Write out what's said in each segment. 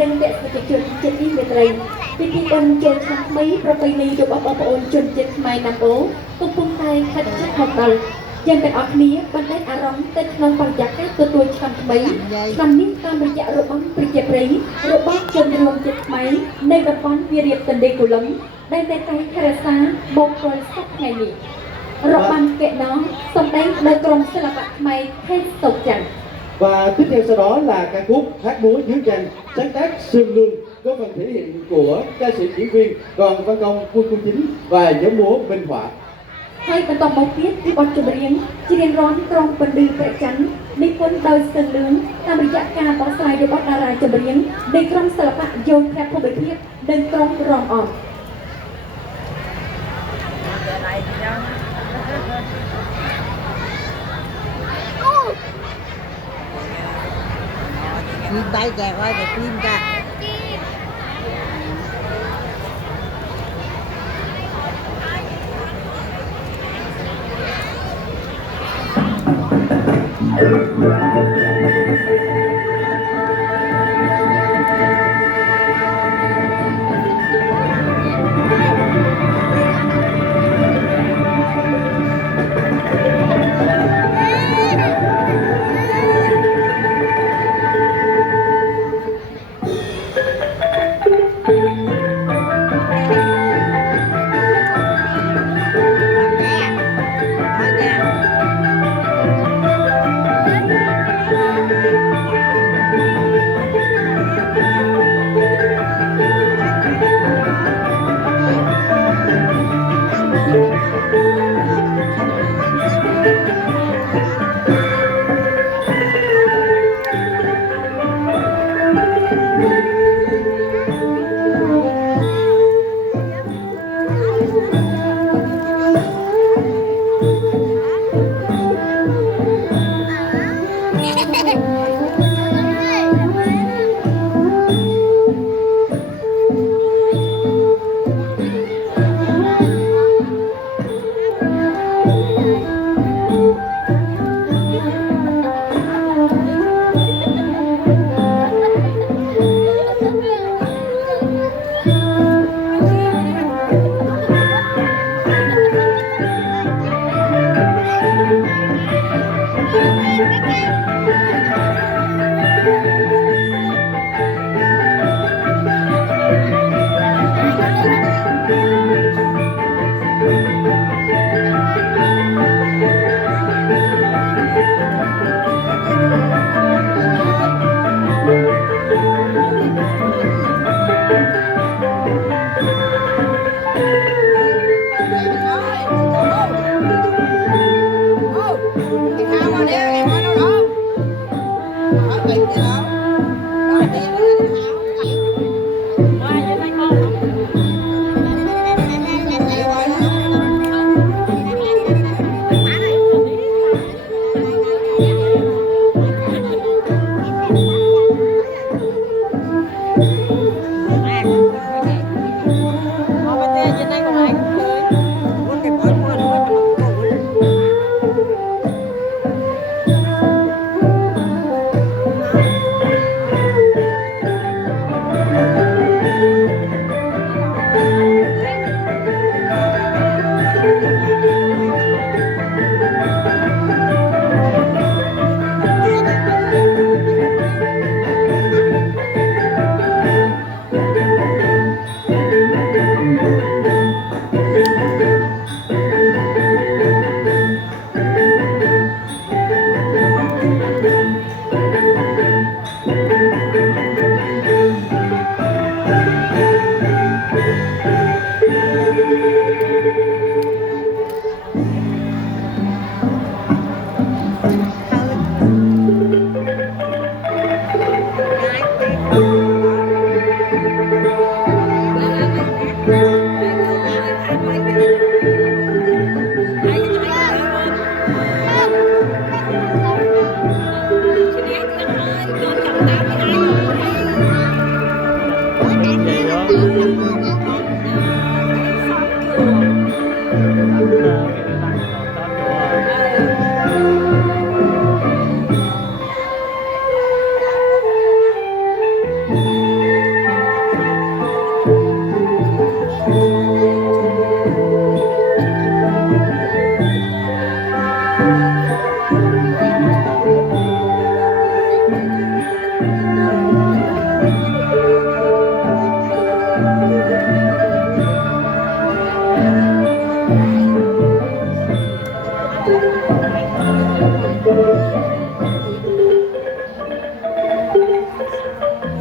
និងតេស្តិជនចិត្តនេះមានត្រីពីពីបុណ្យចូលឆ្នាំថ្មីប្រពៃណីរបស់បងប្អូនជនជាតិខ្មែរណាំអូកំពុងតែខិតជិតមកដល់យើងទាំងអស់គ្នាបណ្ដេញអារម្មណ៍ទៅក្នុងបរិយាកាសទទួលឆ្នាំថ្មីឆ្នាំនេះតាមរយៈរបាំប្រជាប្រិយរបស់ជនរួមជាតិខ្មែរនៃតំបន់វារីទន្លេគូលឹមដែលតែថែរក្សាមកដល់សប្តាហ៍ថ្ងៃនេះរបាំកែណោសម្ដែងដោយក្រុមសិល្បៈខ្មែរខេត្តសោកច័ន្ទ Và tiếp theo sau đó là ca khúc hát múa dưới tranh sáng tác Sương Lương có phần thể hiện của ca sĩ diễn viên Đoàn Văn Công, Quân Cung Chính và nhóm múa Minh Họa. ហើយបន្តមកទៀតគឺបទចម្រៀងជារៀងរាល់ក្រុមបណ្ឌិតព្រះច័ន្ទនិពន្ធដោយសឹងលឿងតាមរយៈការបកស្រាយរបស់តារាចម្រៀងនៃក្រុមសិល្បៈយោធាភូមិភាគនិងក្រុមរងអម phim bay kẹt ơi cái phim ra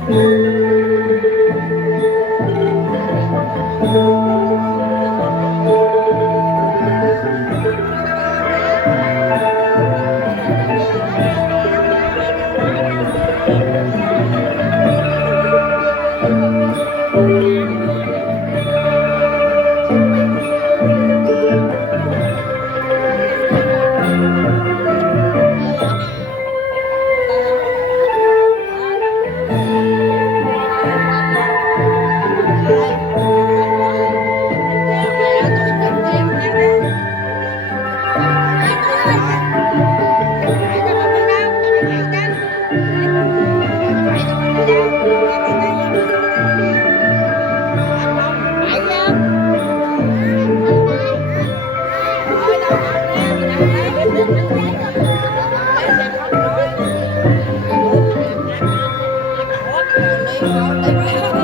Hãy subscribe cho kênh Ghiền Mì Gõ để không bỏ lỡ